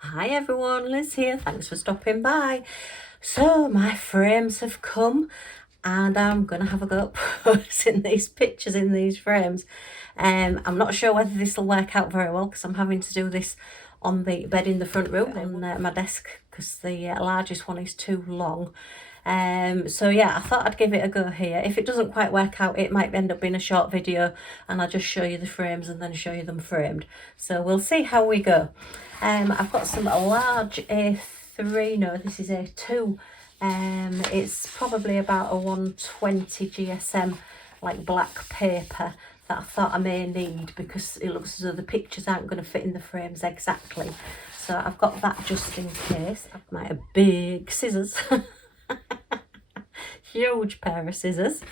Hi everyone, Liz here. Thanks for stopping by. So my frames have come and I'm going to have a go at posting these pictures in these frames. I'm not sure whether this will work out very well because I'm having to do this on the bed in the front room on my desk because the largest one is too long. So yeah, I thought I'd give it a go here. If it doesn't quite work out, it might end up being a short video and I'll just show you the frames and then show you them framed. So we'll see how we go. I've got some large A3, no, this is A2. It's probably about a 120 GSM, like black paper that I thought I may need because it looks as though the pictures aren't going to fit in the frames exactly. So I've got that just in case. I've got my big scissors. Huge pair of scissors.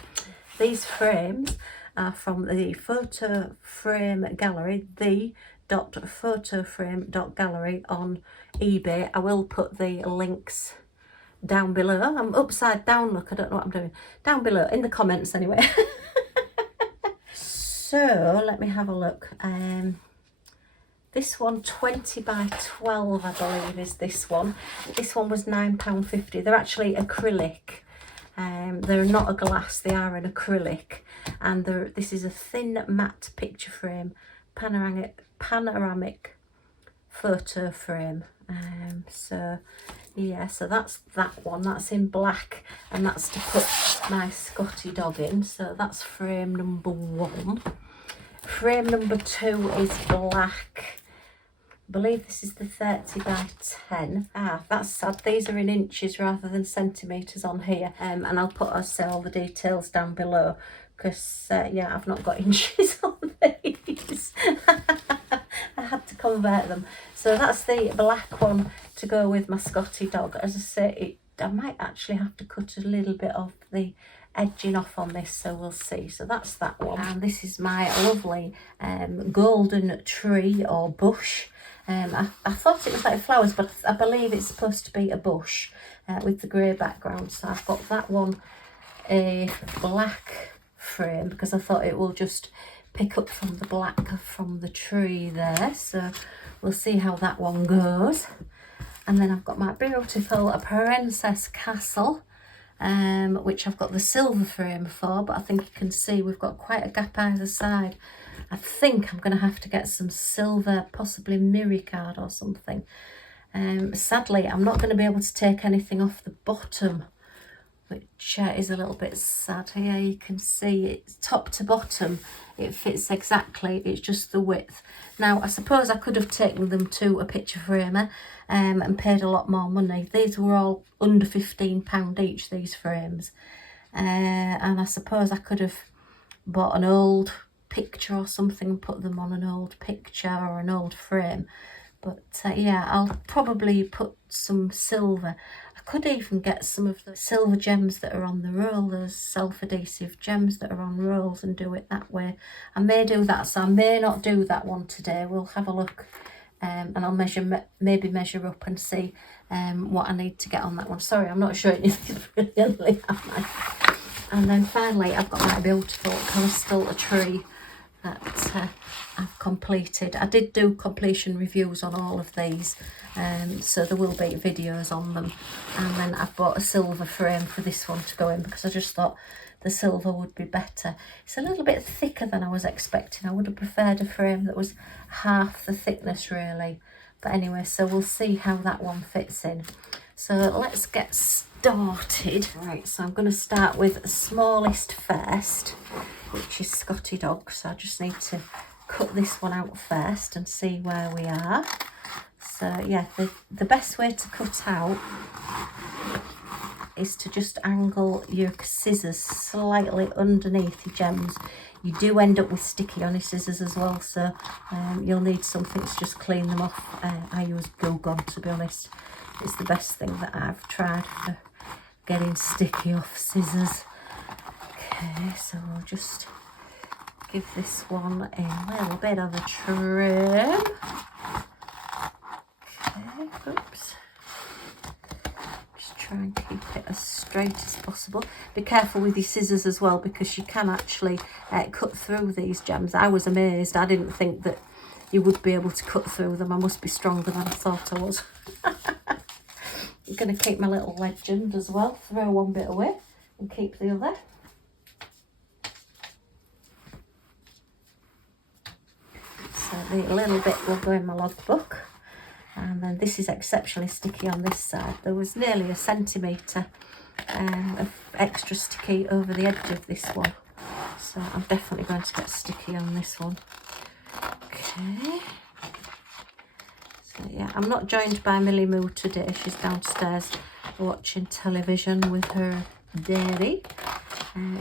These frames are from the photo frame gallery, the.photoframe.gallery on eBay. I will put the links down below. I'm upside down, look, I don't know what I'm doing. Down below, in the comments anyway. So, let me have a look. This one, 20 by 12, I believe, is this one. This one was £9.50. They're actually acrylic. They're not a glass, they are an acrylic. And this is a thin matte picture frame, panoramic photo frame. So yeah, so that's that one. That's in black, and that's to put my Scotty dog in. So that's frame number 1. Frame number 2 is black. I believe this is the 30 by 10. That's sad. These are in inches rather than centimetres on here. And I'll put all the details down below because, yeah, I've not got inches on these. I had to convert them. So that's the black one to go with my Scotty dog. As I say, I might actually have to cut a little bit of the edging off on this, so we'll see. So that's that one. And this is my lovely golden tree or bush. I thought it was like flowers, but I believe it's supposed to be a bush with the grey background. So I've got that one a black frame because I thought it will just pick up from the black from the tree there. So we'll see how that one goes. And then I've got my beautiful princess castle, which I've got the silver frame for, but I think you can see we've got quite a gap either side. I think I'm going to have to get some silver, possibly mirror card or something. Sadly, I'm not going to be able to take anything off the bottom, which is a little bit sad. Here you can see it's top to bottom. It fits exactly. It's just the width. Now, I suppose I could have taken them to a picture framer and paid a lot more money. These were all under £15 each, these frames. And I suppose I could have bought an old picture or something and put them on an old picture or an old frame. But yeah, I'll probably put some silver. I could even get some of the silver gems that are on the roll, those self-adhesive gems that are on rolls, and do it that way. I may do that, so I may not do that one today. We'll have a look and I'll maybe measure up and see what I need to get on that one. Sorry, I'm not showing you this brilliantly, am I? And then finally, I've got my beautiful crystal tree that I've completed. I did do completion reviews on all of these, so there will be videos on them. And then I've bought a silver frame for this one to go in because I just thought the silver would be better. It's a little bit thicker than I was expecting. I would have preferred a frame that was half the thickness really. But anyway, so we'll see how that one fits in. So let's get started. Right, so I'm going to start with the smallest first, which is Scotty dog. So I just need to cut this one out first and see where we are. So yeah, the best way to cut out is to just angle your scissors slightly underneath your gems. You do end up with sticky on your scissors as well, so you'll need something to just clean them off. I use Glue Gun, to be honest. It's the best thing that I've tried for getting sticky off scissors. Okay, so we'll just give this one a little bit of a trim. Okay, oops. Just try and keep it as straight as possible. Be careful with your scissors as well, because you can actually cut through these gems. I was amazed. I didn't think that you would be able to cut through them. I must be stronger than I thought I was. I'm going to keep my little legend as well. Throw one bit away and keep the other. So the little bit will go in my logbook. And then this is exceptionally sticky on this side. There was nearly a centimetre of extra sticky over the edge of this one. So I'm definitely going to get sticky on this one. Okay. So yeah, I'm not joined by Millie Moo today. She's downstairs watching television with her dairy.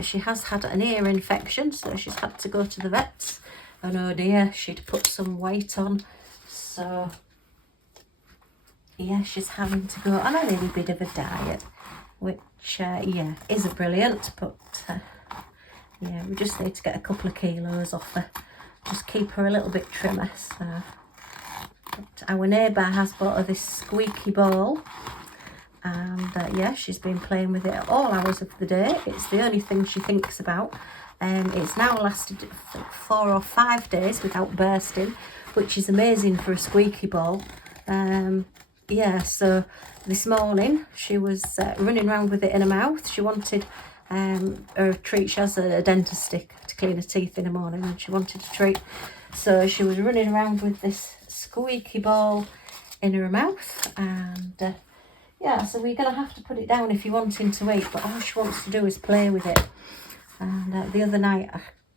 She has had an ear infection, so she's had to go to the vets. And oh dear, she'd put some weight on. So yeah, she's having to go on a little bit of a diet, which yeah, is brilliant, but yeah, we just need to get a couple of kilos off her, just keep her a little bit trimmer. So but our neighbour has bought her this squeaky ball, and yeah, she's been playing with it at all hours of the day. It's the only thing she thinks about. It's now lasted 4 or 5 days without bursting, which is amazing for a squeaky ball. Yeah, so this morning she was running around with it in her mouth. She wanted her treat. She has a dentist stick to clean her teeth in the morning, and she wanted a treat. So she was running around with this squeaky ball in her mouth, and yeah, so we're going to have to put it down if you're wanting to eat, but all she wants to do is play with it. And the other night,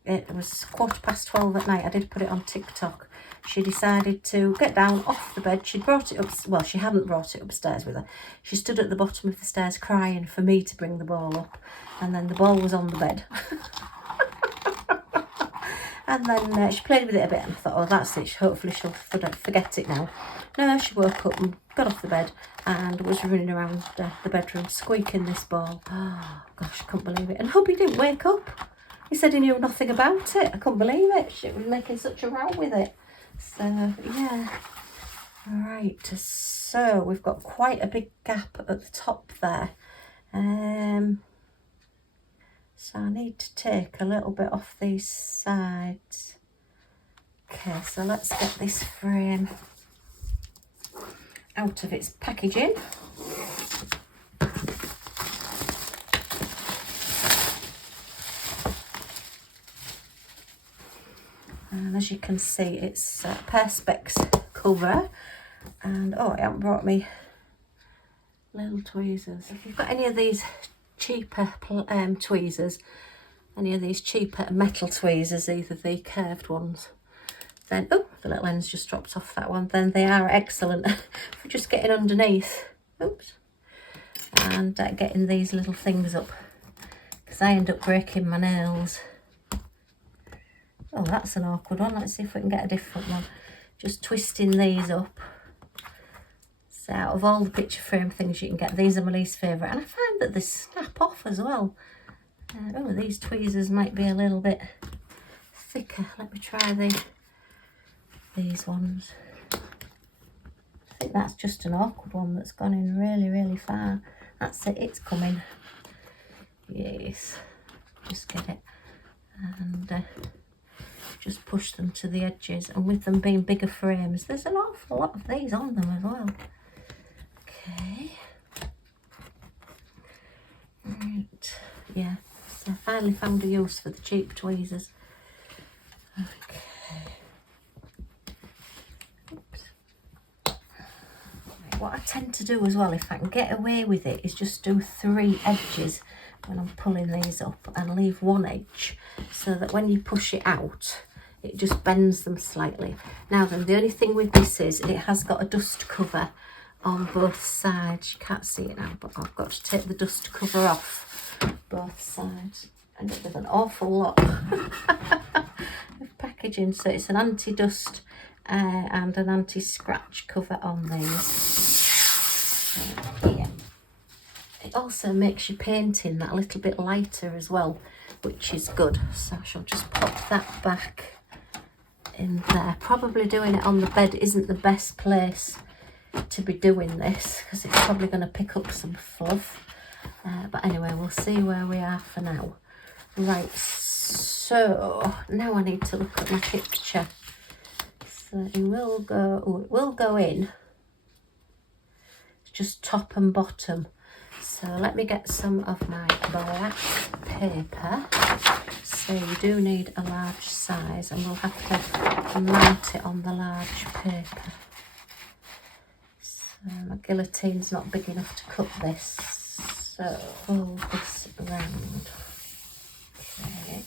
it was 12:15 at night, I did put it on TikTok. She decided to get down off the bed. She'd brought it up, well, she hadn't brought it upstairs with her. She stood at the bottom of the stairs crying for me to bring the ball up, and then the ball was on the bed. And then she played with it a bit, and I thought, oh, that's it, hopefully she'll forget it now. No, she woke up and got off the bed and was running around the bedroom squeaking this ball. Oh gosh, I couldn't believe it. And hubby didn't wake up. He said he knew nothing about it. I couldn't believe it. She was making such a row with it. So yeah, right, so we've got quite a big gap at the top there. So I need to take a little bit off these sides. Okay, so let's get this frame out of its packaging. And as you can see, it's Perspex cover. And oh, it hasn't brought me little tweezers. If you've got any of these cheaper tweezers, any of these cheaper metal tweezers, either the curved ones, then oh, the little end's just dropped off that one, then they are excellent for just getting underneath, oops, and getting these little things up, because I end up breaking my nails. Oh, that's an awkward one. Let's see if we can get a different one. Just twisting these up. So out of all the picture frame things you can get, these are my least favourite, and I find that they snap off as well. Oh, these tweezers might be a little bit thicker. Let me try these ones. I think that's just an awkward one that's gone in really, really far. That's it, it's coming. Yes, just get it, and just push them to the edges. And with them being bigger frames, there's an awful lot of these on them as well. Okay, right, yeah, so I finally found a use for the cheap tweezers. Okay, oops. Right, what I tend to do as well, if I can get away with it, is just do 3 edges when I'm pulling these up, and leave 1 edge, so that when you push it out, it just bends them slightly. Now then, the only thing with this is it has got a dust cover on both sides. You can't see it now, but I've got to take the dust cover off both sides. And there's an awful lot of packaging. So it's an anti-dust and an anti-scratch cover on these. So, yeah. It also makes your painting that a little bit lighter as well, which is good. So I shall just pop that back in there. Probably doing it on the bed isn't the best place to be doing this, because it's probably going to pick up some fluff. But anyway, we'll see where we are for now. Right, so now I need to look at my picture. So it will go, oh, it will go in. It's just top and bottom. So let me get some of my black paper. So you do need a large size, and we'll have to mount it on the large paper. So my guillotine's not big enough to cut this. So fold this around. Okay.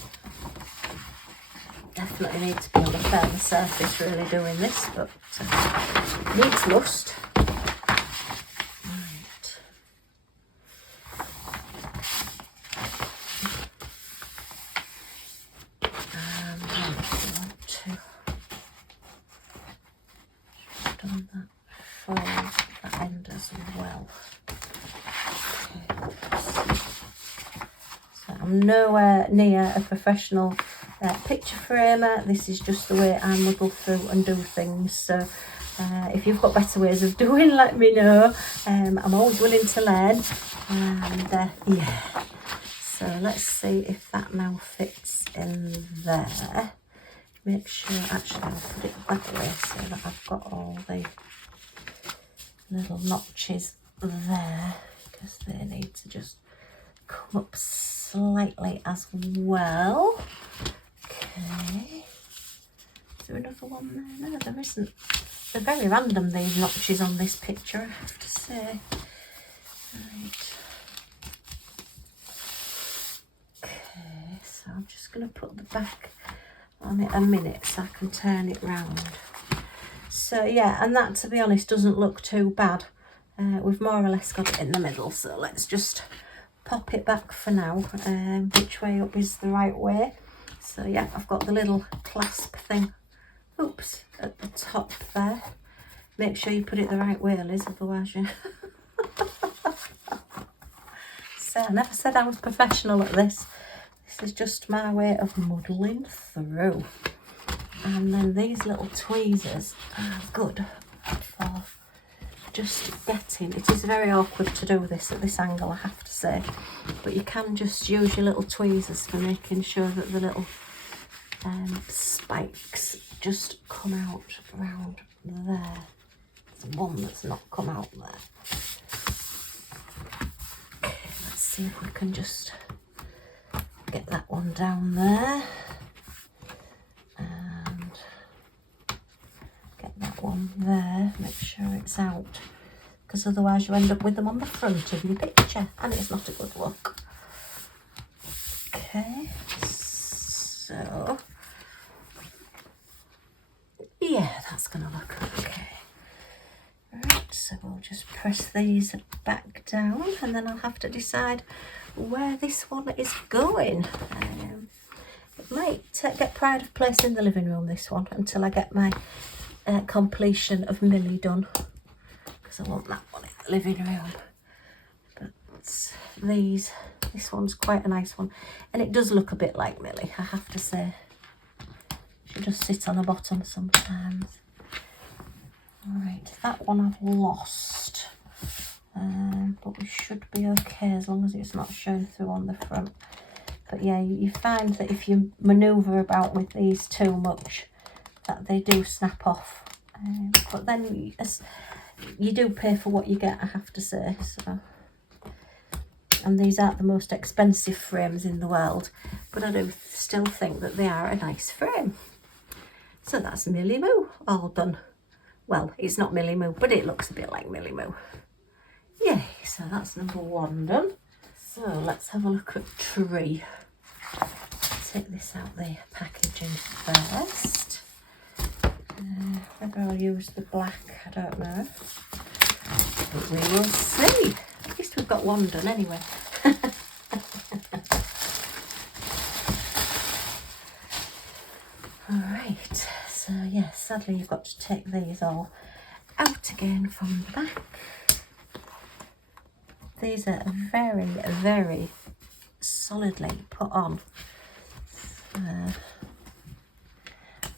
Definitely need to be on a firm surface really doing this, but needs must. Right. And I want to done that, fold that end as well. Okay. So I'm nowhere near a professional picture framer. This is just the way I muddle through and do things. So if you've got better ways of doing, let me know. I'm always willing to learn. And yeah, so let's see if that now fits in there. Make sure, actually I'll put it that way so that I've got all the little notches there, because they need to just come up slightly as well. Okay, is there another one there? No, there isn't. They're very random, these notches on this picture, I have to say. Right. Okay, so I'm just going to put the back on it a minute so I can turn it round. So yeah, and that, to be honest, doesn't look too bad. We've more or less got it in the middle, so let's just pop it back for now. Which way up is the right way? So yeah, I've got the little clasp thing, oops, at the top there. Make sure you put it the right way, Liz, otherwise you... So I never said I was professional at this. This is just my way of muddling through. And then these little tweezers are good for just getting, it is very awkward to do this at this angle, I have to say, but you can just use your little tweezers for making sure that the little spikes just come out around there. There's one that's not come out there. Okay, let's see if we can just get that one down there and get that one there, make sure it's out, because otherwise you end up with them on the front of your picture and it's not a good look. Okay, so yeah, that's gonna look okay. Right, so we'll just press these back down and then I'll have to decide where this one is going. It might get pride of place in the living room, this one, until I get my completion of Millie done, because I want that one in the living room. But this one's quite a nice one, and it does look a bit like Millie, I have to say. She does sit on the bottom sometimes. Alright, that one I've lost, but we should be okay as long as it's not showing through on the front. But yeah, you find that if you manoeuvre about with these too much, that they do snap off. But then you do pay for what you get, I have to say. So, and these aren't the most expensive frames in the world, but I do still think that they are a nice frame. So that's Millie Moo all done. Well, it's not Millie Moo, but it looks a bit like Millie Moo. Yay, so that's number one done. So let's have a look at tree. Take this out the packaging first. Whether I'll use the black, I don't know. But we will see. At least we've got one done anyway. Alright, so yes, sadly you've got to take these all out again from the back. These are very, very solidly put on.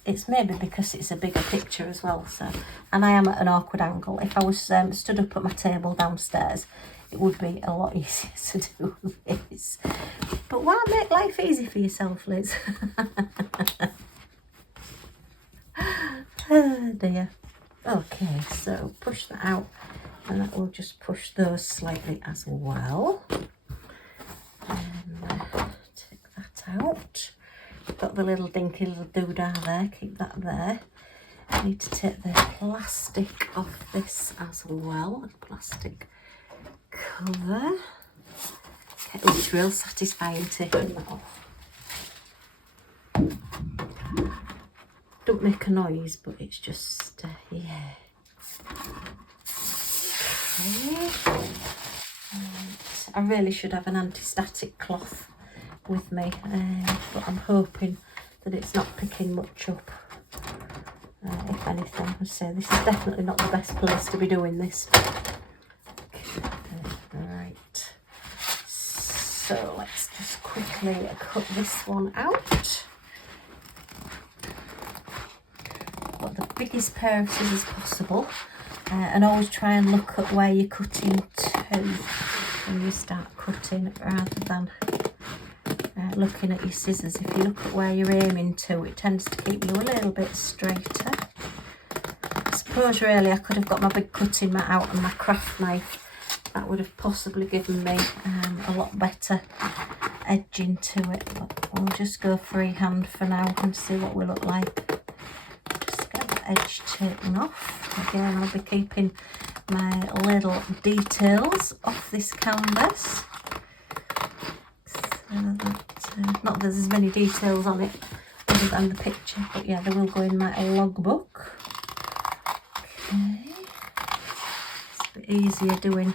It's maybe because it's a bigger picture as well, so, and I am at an awkward angle. If I was stood up at my table downstairs, it would be a lot easier to do this. But why make life easy for yourself, Liz? Oh dear. Okay, so push that out, and that will just push those slightly as well. And take that out. Got the little dinky little doodah there, keep that there. I need to take the plastic off this as well, plastic cover. Okay, oh, it's real satisfying taking that off. Don't make a noise, but it's just, yeah. Okay. I really should have an anti-static cloth with me, but I'm hoping that it's not picking much up. If anything, I say this is definitely not the best place to be doing this. Okay, right, so let's just quickly cut this one out. Got the biggest pair of scissors possible, and always try and look at where you're cutting to when you start cutting, rather than looking at your scissors. If you look at where you're aiming to, it tends to keep you a little bit straighter. I suppose really I could have got my big cutting mat out and my craft knife. That would have possibly given me a lot better edging to it, but we'll just go freehand for now and see what we look like. Just get the edge taken off. Again, I'll be keeping my little details off this canvas. Not that there's as many details on it other than the picture, but yeah, they will go in my logbook. Okay, it's a bit easier doing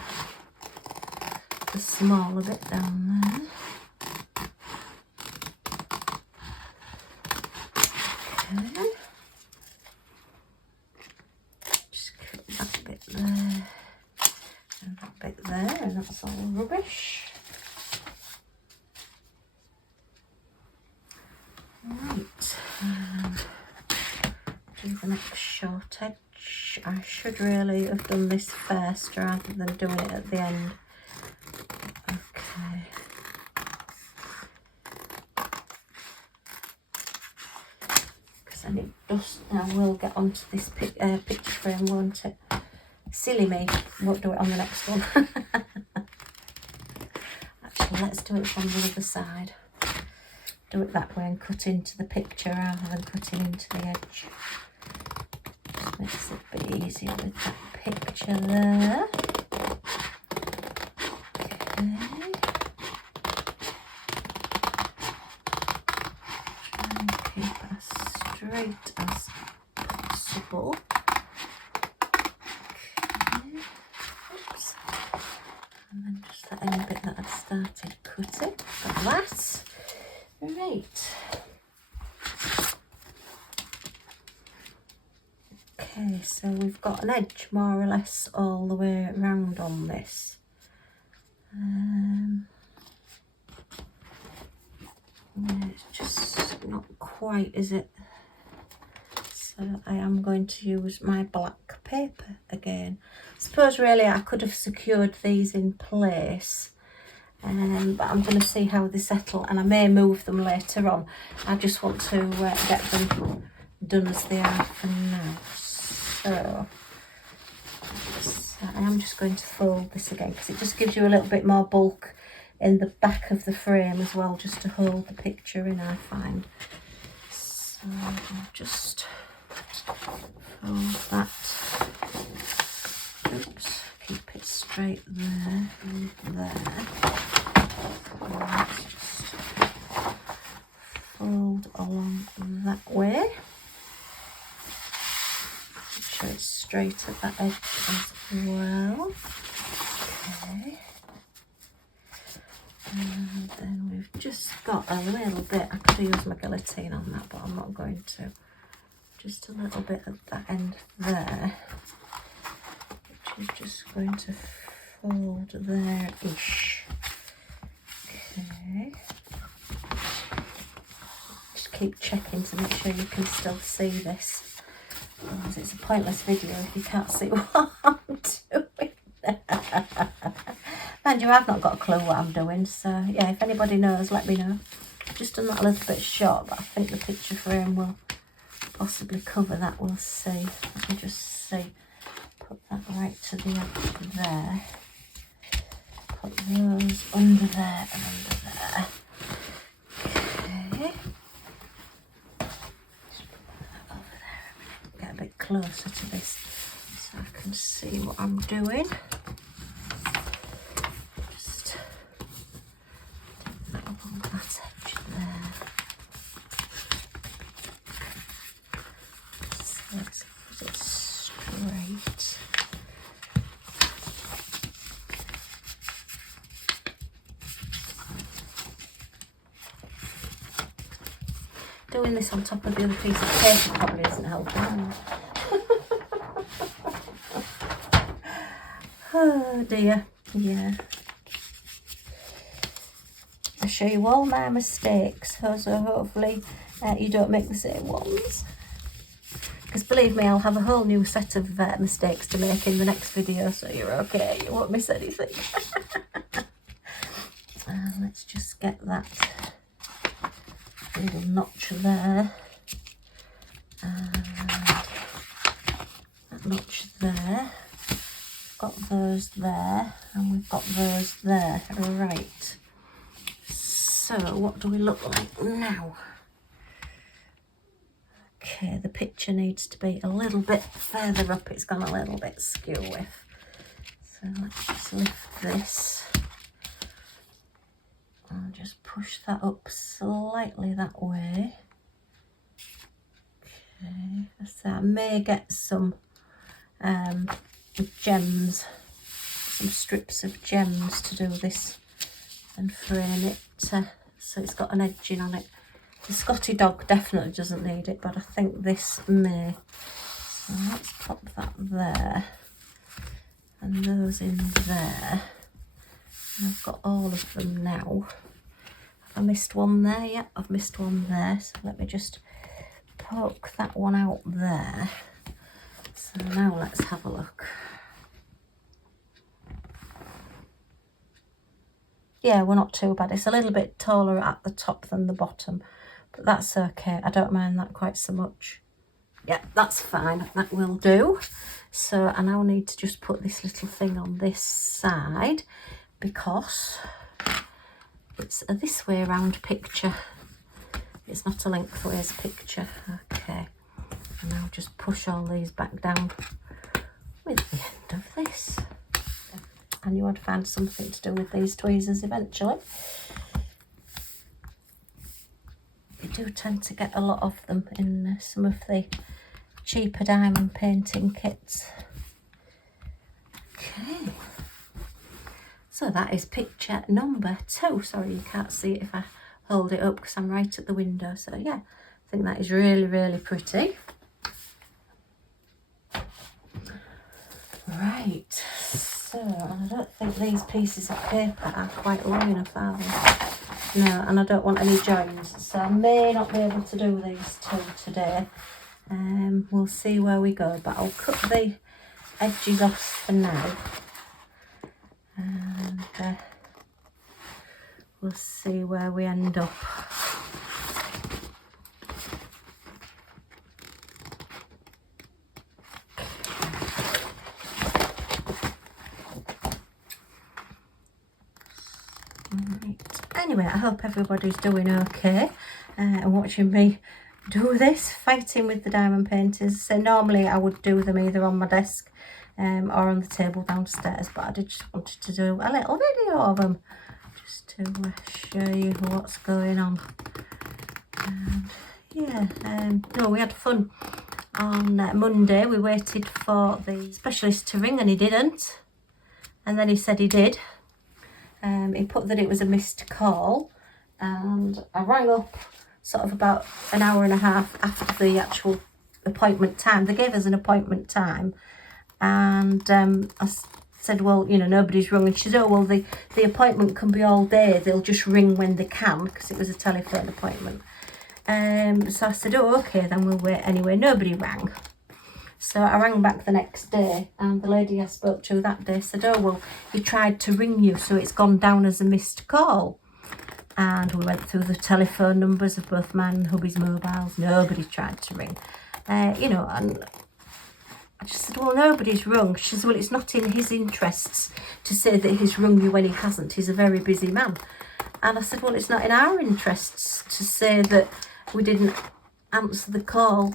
the smaller bit down there. Okay, just cut that bit there and that bit there, and that's all rubbish. Right, do the next short edge. I should really have done this first rather than doing it at the end. Okay. Because I need dust now. We'll get onto this picture frame, won't it? Silly me, won't do it on the next one. Actually, let's do it from the other side. Do it that way and cut into the picture rather than cutting into the edge. Just makes it a bit easier with that picture there. Okay. Try and keep it as straight as possible. Okay. Oops. And then just that end bit that I'd started cutting. Like that. Right. Okay, so we've got an edge more or less all the way around on this. Yeah, it's just not quite, is it? So I am going to use my black paper again. I suppose really I could have secured these in place. But I'm going to see how they settle, and I may move them later on. I just want to get them done as they are for now. So I am just going to fold this again because it just gives you a little bit more bulk in the back of the frame as well, just to hold the picture in, I find. So I'll just fold that. Oops, keep it straight there and there. Let's just fold along that way. Make sure it's straight at that edge as well. Okay. And then we've just got a little bit, I could use my guillotine on that, but I'm not going to. Just a little bit at that end there, which is just going to fold there-ish. Okay. Just keep checking to make sure you can still see this. Otherwise it's a pointless video if you can't see what I'm doing. Mind you, I've not got a clue what I'm doing, so yeah, if anybody knows, let me know. Just done that a little bit short, but I think the picture frame will possibly cover that, we'll see. Let me just see. Put that right to the edge there. Put those under there and under there. Okay. Just put that over there a minute. Get a bit closer to this so I can see what I'm doing. Just take that along that edge there. So let's put it straight. Doing this on top of the other piece of paper probably isn't helping. Oh dear, yeah. I show you all my mistakes, so hopefully you don't make the same ones. Because believe me, I'll have a whole new set of mistakes to make in the next video, so you're okay, you won't miss anything. And let's just get that little notch there, and that notch there. Got those there, and we've got those there. Right, so what do we look like now? Okay, the picture needs to be a little bit further up. It's gone a little bit skew with, so let's just lift this. I'll just push that up slightly that way. Okay, so I may get some gems, some strips of gems to do this and frame it so it's got an edging on it. The Scotty dog definitely doesn't need it, but I think this may. So let's pop that there and those in there. I've got all of them now. Have I missed one there? Yeah, I've missed one there. So let me just poke that one out there. So now let's have a look. Yeah, we're not too bad. It's a little bit taller at the top than the bottom, but that's okay. I don't mind that quite so much. Yeah, that's fine. That will do. So I now need to just put this little thing on this side, because it's a this way round picture. It's not a lengthways picture. Okay, and I'll just push all these back down with the end of this. I knew I'd find something to do with these tweezers eventually. You do tend to get a lot of them in some of the cheaper diamond painting kits. Okay. So that is picture number 2. Sorry, you can't see it if I hold it up because I'm right at the window. So yeah, I think that is really, really pretty. Right, so I don't think these pieces of paper are quite long enough, are they? No, and I don't want any joins, so I may not be able to do these 2 today. We'll see where we go, but I'll cut the edges off for now. And we'll see where we end up. Anyway, I hope everybody's doing okay and watching me do this, fighting with the diamond painters. So normally I would do them either on my desk or on the table downstairs, but I just wanted to do a little video of them just to show you what's going on. And yeah, no, we had fun on Monday. We waited for the specialist to ring and he didn't, and then he said he did. He put that it was a missed call, and I rang up sort of about an hour and a half after the actual appointment time. They gave us an appointment time, and I said, well, you know, nobody's rung. And she said, oh, well, the appointment can be all day. They'll just ring when they can, because it was a telephone appointment. So I said, oh, okay, then we'll wait anyway. Nobody rang. So I rang back the next day, and the lady I spoke to that day said, oh, well, he tried to ring you, so it's gone down as a missed call. And we went through the telephone numbers of both mine and hubby's mobiles. Nobody tried to ring. you know, and I just said, well, nobody's rung. She said, well, it's not in his interests to say that he's rung you when he hasn't. He's a very busy man. And I said, well, it's not in our interests to say that we didn't answer the call.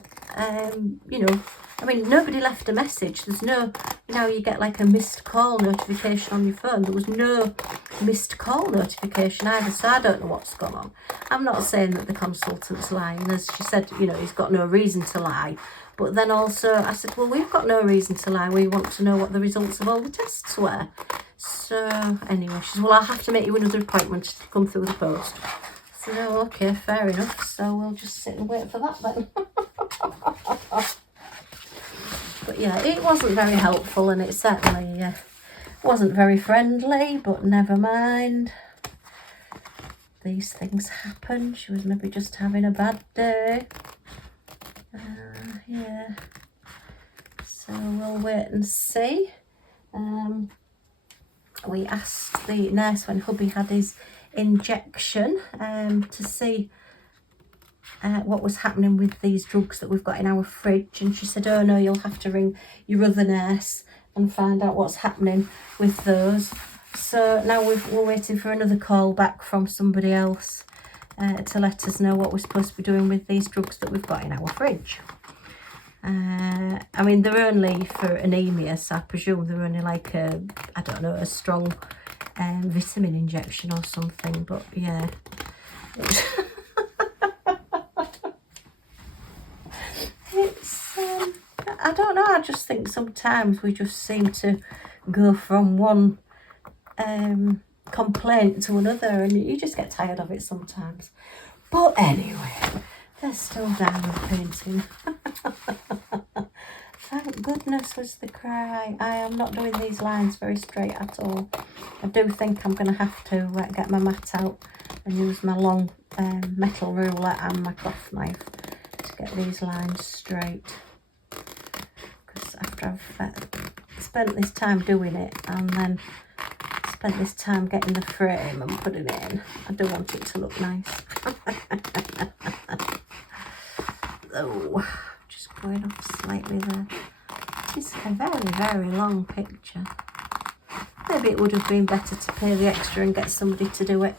You know, I mean, nobody left a message. There's no, you know, you get like a missed call notification on your phone. There was no missed call notification either, so I don't know what's gone on. I'm not saying that the consultant's lying. As she said, you know, he's got no reason to lie. But then also I said, well, we've got no reason to lie. We want to know what the results of all the tests were. So anyway, she said, well, I'll have to make you another appointment to come through the post. I said, oh, okay, fair enough. So we'll just sit and wait for that then. But yeah, it wasn't very helpful, and it certainly wasn't very friendly, but never mind. These things happen. She was maybe just having a bad day. Yeah. So we'll wait and see. We asked the nurse when hubby had his injection to see what was happening with these drugs that we've got in our fridge, and she said, oh no, you'll have to ring your other nurse and find out what's happening with those. So now we're waiting for another call back from somebody else to let us know what we're supposed to be doing with these drugs that we've got in our fridge. I mean, they're only for anemia, so I presume they're only like a, I don't know, a strong vitamin injection or something, but yeah. It's, I don't know, I just think sometimes we just seem to go from one complaint to another, and you just get tired of it sometimes. But anyway, they're still down and painting. Thank goodness was the cry. I am not doing these lines very straight at all. I do think I'm going to have to get my mat out and use my long metal ruler and my cloth knife to get these lines straight. Because after I've spent this time doing it and then spent this time getting the frame and putting it in, I do want it to look nice. Oh, just going off slightly there. It's a very, very long picture. Maybe it would have been better to pay the extra and get somebody to do it.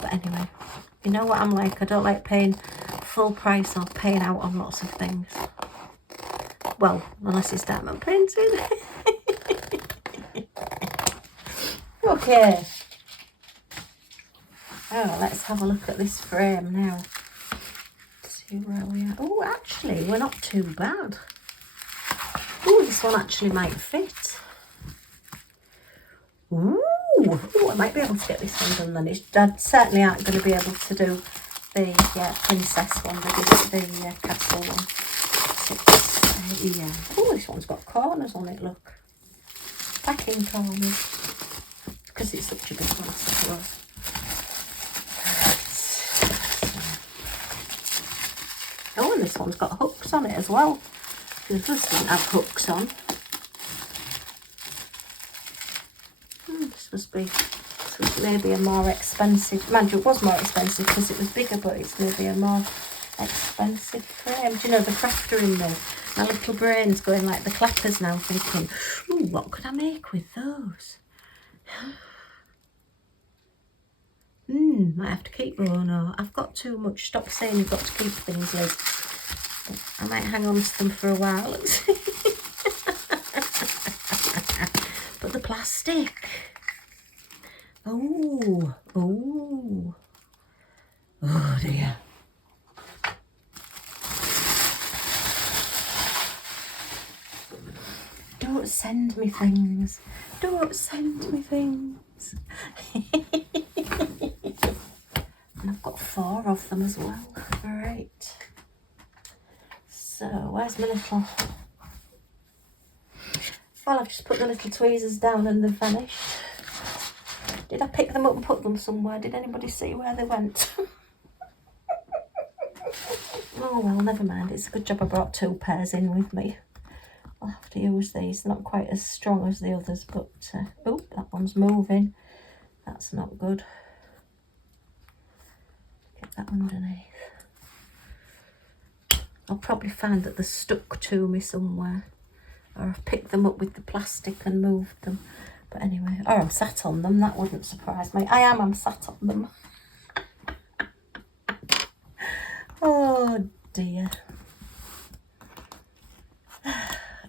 But anyway, you know what I'm like. I don't like paying full price or paying out on lots of things. Well, unless it's diamond painting. Okay. Oh, let's have a look at this frame now. See where we are. Oh, actually, we're not too bad. Oh, this one actually might fit. Ooh, I might be able to get this one done then. I certainly aren't going to be able to do the princess one, the castle one. Yeah. Oh, this one's got corners on it, look. Packing corners. Because it's such a big one, I suppose. Oh, and this one's got hooks on it as well. The others didn't have hooks on. This was maybe a more expensive. Mind you, it was more expensive because it was bigger, but it's maybe a more expensive frame. Do you know, the crafter in me? My little brain's going like the clappers now, thinking, ooh, what could I make with those? Might have to keep. Oh no, I've got too much. Stop saying you've got to keep things, Liz. I might hang on to them for a while and see. But the plastic. Oh dear. Don't send me things. Don't send me things. And I've got 4 of them as well. Right. So, where's my little... Well, I've just put the little tweezers down and they've vanished. Did I pick them up and put them somewhere? Did anybody see where they went? Oh well, never mind. It's a good job I brought 2 pairs in with me. I'll have to use these. Not quite as strong as the others, but... oh, that one's moving. That's not good. Get that underneath. I'll probably find that they're stuck to me somewhere, or I've picked them up with the plastic and moved them. But anyway, or I'm sat on them, that wouldn't surprise me. I'm sat on them. Oh dear.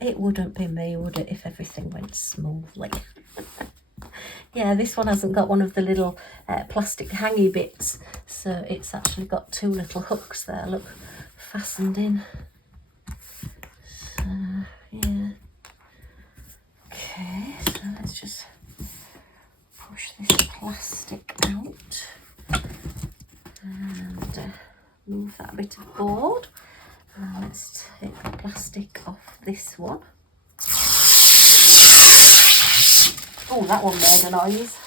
It wouldn't be me, would it, if everything went smoothly? Yeah, this one hasn't got one of the little plastic hangy bits, so it's actually got two little hooks there, look, fastened in. So, yeah. Okay, so let's just push this plastic out and move that bit of board. Now let's take the plastic off this one. Oh, that one made a noise.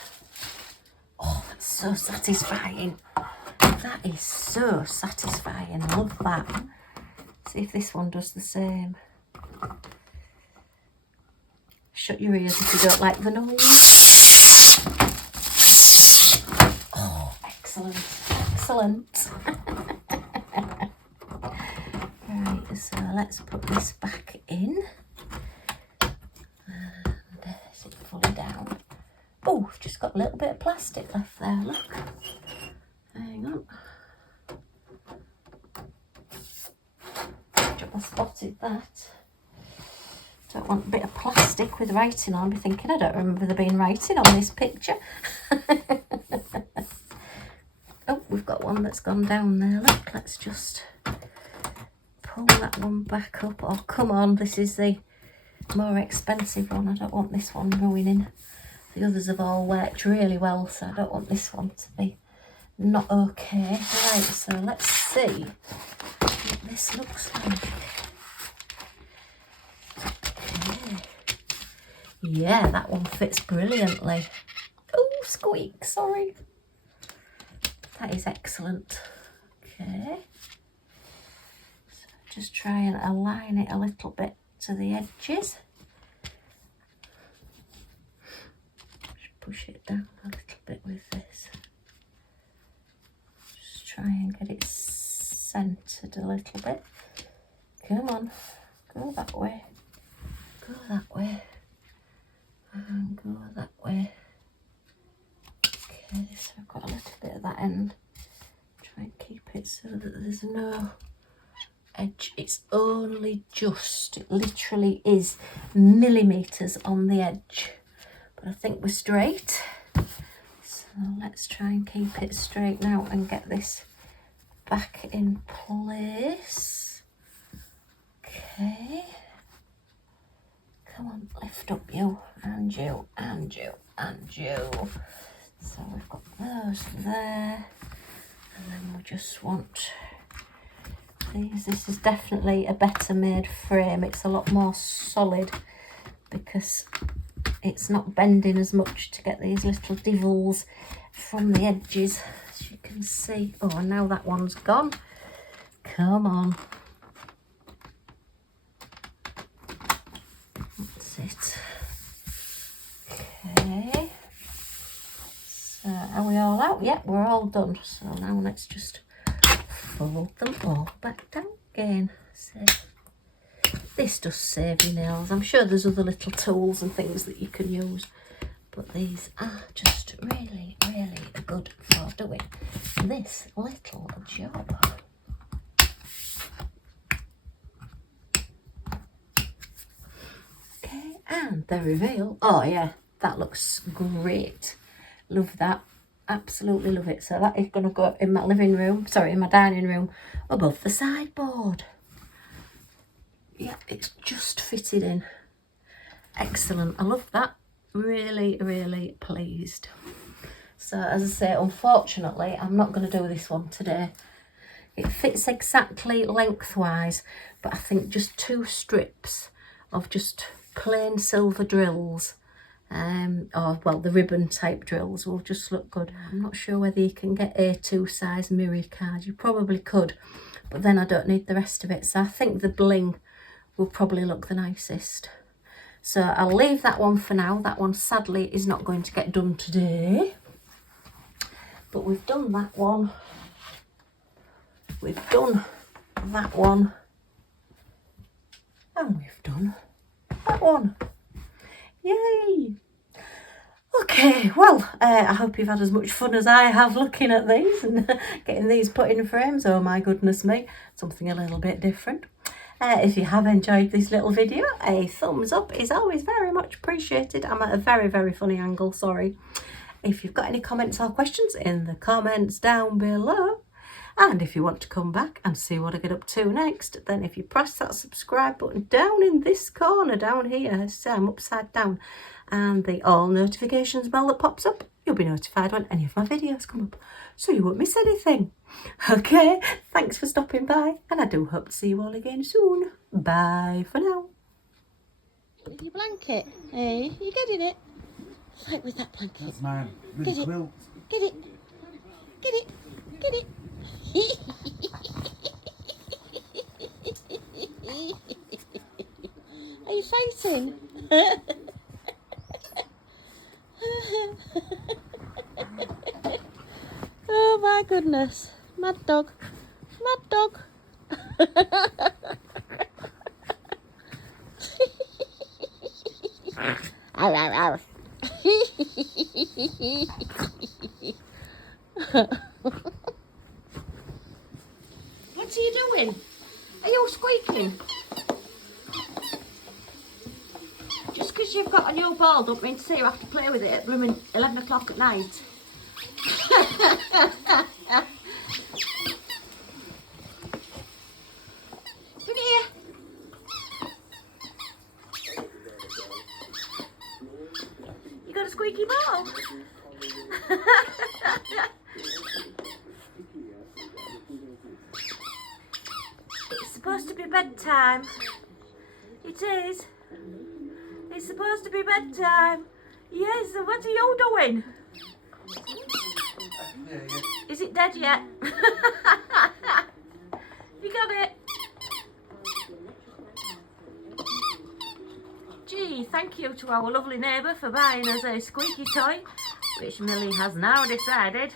Oh, that's so satisfying. That is so satisfying. I love that. See if this one does the same. Shut your ears if you don't like the noise. Oh, excellent. Excellent. Right, so let's put this back in. And is it fully down? Oh, I've just got a little bit of plastic left there, look. Hang on. I spotted that. Don't want a bit of plastic with writing on. I'll be thinking, I don't remember there being writing on this picture. Oh, we've got one that's gone down there. Look, let's just pull that one back up. Oh, come on, this is the more expensive one. I don't want this one ruining. The others have all worked really well, so I don't want this one to be not okay. Right, so let's see what this looks like. Okay. Yeah, that one fits brilliantly. Oh, squeak, sorry. That is excellent. Okay. So just try and align it a little bit to the edges. Just push it down a little bit with this. Just try and get it centered a little bit. Come on, go that way. Go that way. And go that way. Okay, so I've got a little bit of that end. Try and keep it so that there's no edge. It's only just, it literally is millimetres on the edge. But I think we're straight. So let's try and keep it straight now and get this back in place. Okay. Come on, lift up you, and you, and you, and you. So we've got those there. And then we just want these. This is definitely a better made frame. It's a lot more solid because it's not bending as much to get these little divils from the edges, as you can see. Oh, and now that one's gone. Come on. That's it. Okay. So are we all out? Yep, we're all done. So now let's just fold them all back down again. So this does save your nails. I'm sure there's other little tools and things that you can use, but these are just really, really good for doing this little job. Okay, and the reveal. Oh yeah, that looks great. Love that. Absolutely love it. So that is going to go in my living room, sorry, in my dining room above the sideboard. Yeah, it's just fitted in. Excellent. I love that. Really, really pleased. So as I say, unfortunately, I'm not going to do this one today. It fits exactly lengthwise, but I think just 2 strips of just plain silver drills, or well, the ribbon type drills will just look good. I'm not sure whether you can get A2 size mirror card. You probably could, but then I don't need the rest of it. So I think the bling will probably look the nicest. So I'll leave that one for now. That one sadly is not going to get done today, but we've done that one. We've done that one. And we've done that one. Yay! Okay, well, I hope you've had as much fun as I have looking at these and getting these put in frames. Oh my goodness me, something a little bit different. If you have enjoyed this little video, a thumbs up is always very much appreciated. I'm at a very, very funny angle, sorry. If you've got any comments or questions, in the comments down below. And if you want to come back and see what I get up to next, then if you press that subscribe button down in this corner down here, see I'm upside down, and the all notifications bell that pops up, you'll be notified when any of my videos come up, so you won't miss anything. Okay, thanks for stopping by, and I do hope to see you all again soon. Bye for now. Your blanket, hey, you getting it? Fight with that blanket. That's mine. With the quilt. Get it. Get it. Get it. Are you fighting? Oh my goodness. Mad dog. Mad dog. Arr, arr, arr. What are you doing? Are you squeaking? Just because you've got a new ball don't mean to say you have to play with it at blooming 11 o'clock at night. Come here. You got a squeaky ball? It's supposed to be bedtime. It is. It's supposed to be bedtime. Yes, so what are you doing? Is it dead yet? You got it? Gee, thank you to our lovely neighbour for buying us a squeaky toy, which Millie has now decided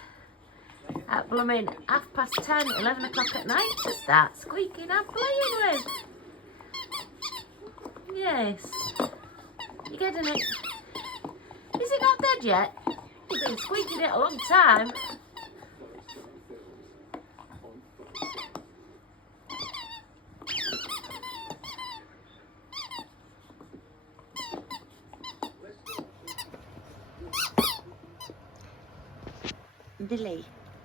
at blooming 10:30, 11 o'clock at night to start squeaking and playing with. Yes. You getting it? Is it not dead yet? You've been squeaking it a long time. Millie,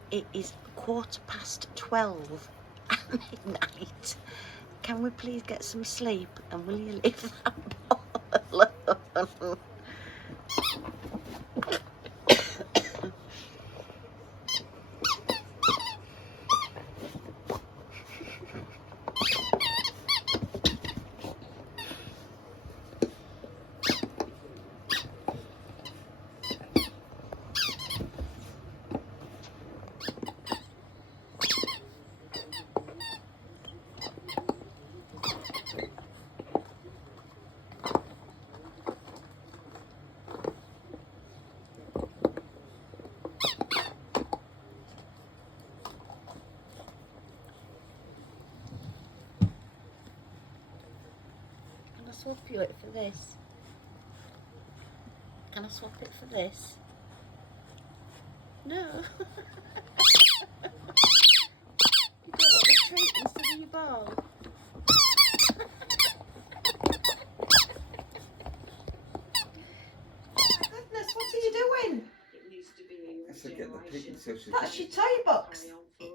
it is 12:15 at midnight. Can we please get some sleep, and will you leave that ball alone? Swap you it for this? Can I swap it for this? No. You don't want the treat instead of your ball. Goodness, what are you doing? I said get the pig so she... That's your toy box.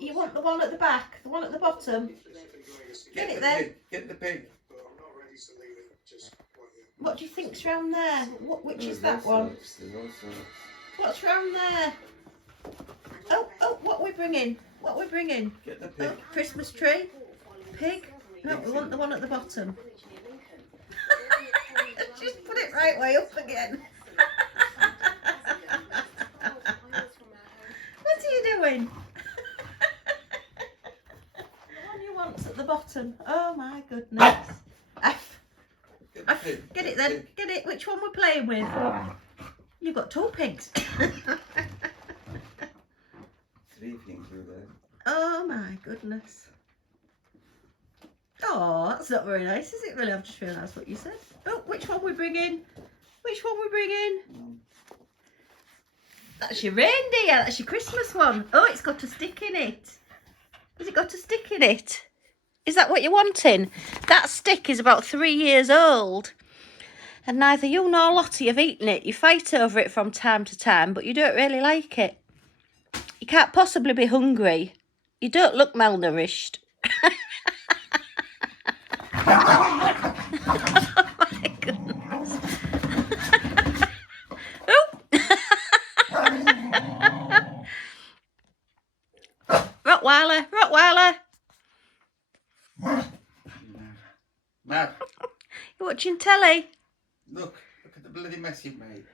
You want the one at the back, the one at the bottom. Get it then. Get the pig. What do you think's round there? Which is that one? There's all sorts. What's round there? Oh, what are we bringing? What are we bringing? Get the pig. Oh, Christmas tree? Pig? No, we want the one at the bottom. Just put it right way up again. What are you doing? The one you want's at the bottom. Oh my goodness. Get it then. Get it. Which one we're playing with? You've got 2 pigs. 3 if you include that. Oh my goodness. Oh, that's not very nice, is it really? I've just realised what you said. Oh, which one we bring in? Which one we bring in? That's your reindeer. That's your Christmas one. Oh, it's got a stick in it. Has it got a stick in it? Is that what you're wanting? That stick is about 3 years old. And neither you nor Lottie have eaten it. You fight over it from time to time, but you don't really like it. You can't possibly be hungry. You don't look malnourished. Oh my goodness. Oh. Rottweiler, Rottweiler. Mad. You watching telly? Look at the bloody mess you've made.